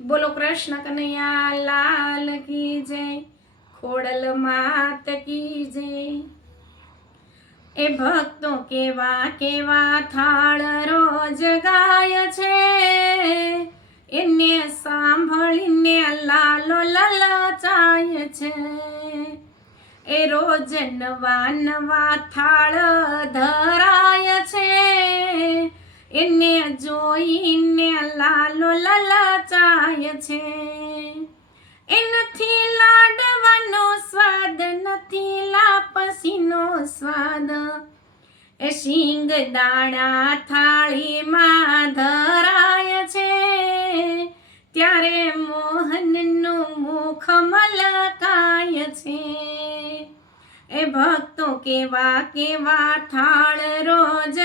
બોલો કૃષ્ણ કનૈયા, લાલ કી જય, ખોડલ માત કી જય. એ ભક્તો કેવા કેવા થાળ રોજ ગાય છે. એને સાંભળીને લાલો લલચાય છે. એ રોજ નવા નવા થાળ એને જોઈને લાલો લલચાય છે. એનાથી લાડવાનો સ્વાદ નથી લાપસીનો સ્વાદ. એ શિંગ દાણા થાળીમાં ધરાય છે. ત્યારે મોહનનું મુખ મલકાય છે. એ ભક્તો કેવા કેવા થાળ રોજ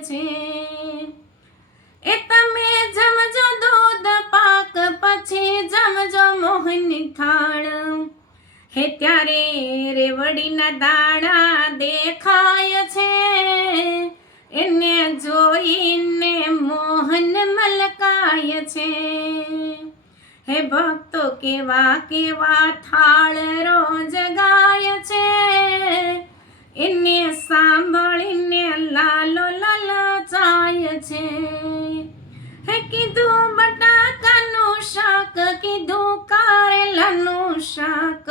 છે. એ તમે જમજો દૂધ પાક પછી જમજો મોહની થાળ. હે ત્યારે રેવડીના દાણા દેખાય છે. એને જોઈને મોહન મલકાય છે. હે ભક્તો કેવા કેવા થાળ રોજ ગાય છે. એને સાંભળીને લાલો લલચાય છે. હે કીધું બટાકાનું શાક, કીધું કારેલાનું શાક.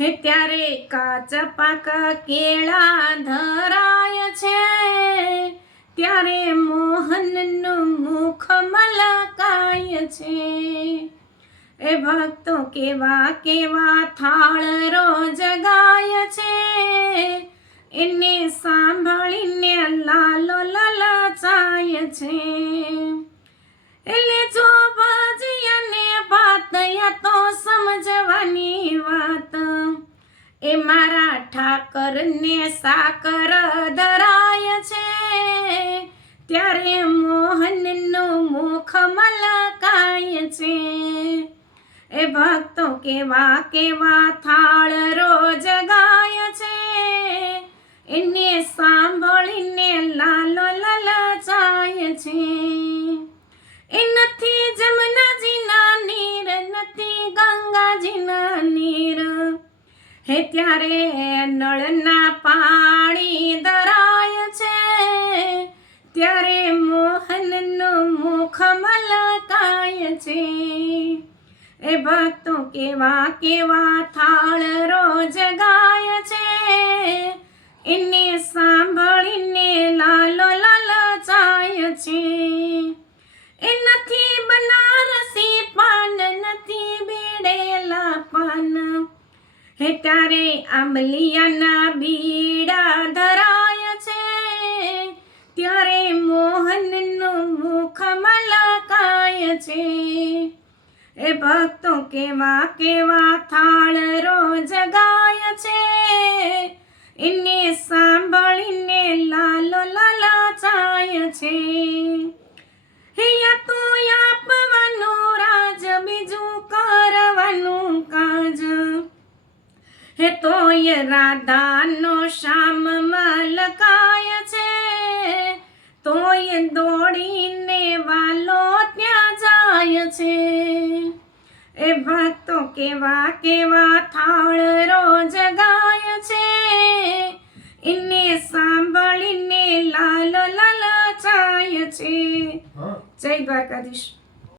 હે ત્યારે કાચા પાકા કેળા ધરાય છે. ત્યારે મોહનનું મુખ મલકાય છે. એ ભક્તો કેવા કેવા થાળ રોજ ગાય છે. એને સાંભળીને લાલો લલચાય છે. એટલે જો ભજીયાને ભાત યા તો સમજવાની વાત. એ મારા ઠાકરને સાકર ધરાય છે. ત્યારે મોહનનું મુખ મલકાય છે. એ ભક્તો કેવા કેવા થાળ હે ત્યારે નળના પાણી ધરાય છે. ત્યારે મોહનનું મુખ મલકાય છે. એ ભક્તો કેવા કેવા થાળ રોજ ગાય છે. એને સાંભળીને લાલો લાલ ચાય છે. એ નથી બનારસી પાન, નથી બેડેલા પાન. હે તારે આંબલિયાના બીડા ધરાય છે. ત્યારે મોહનનું મુખ મલકાય છે. એ ભક્તો કેવા કેવા થાળ રોજ ગાય છે. રાધાનો શ્યામ મલકાય છે. તોય દોડીને વાલો ત્યાં જાય છે. એ ભક્તો કેવા કેવા થાળ રોજ ગાય છે. એને સાંભળીને લાલ લલચાય છે. જય દ્વારકાધીશ.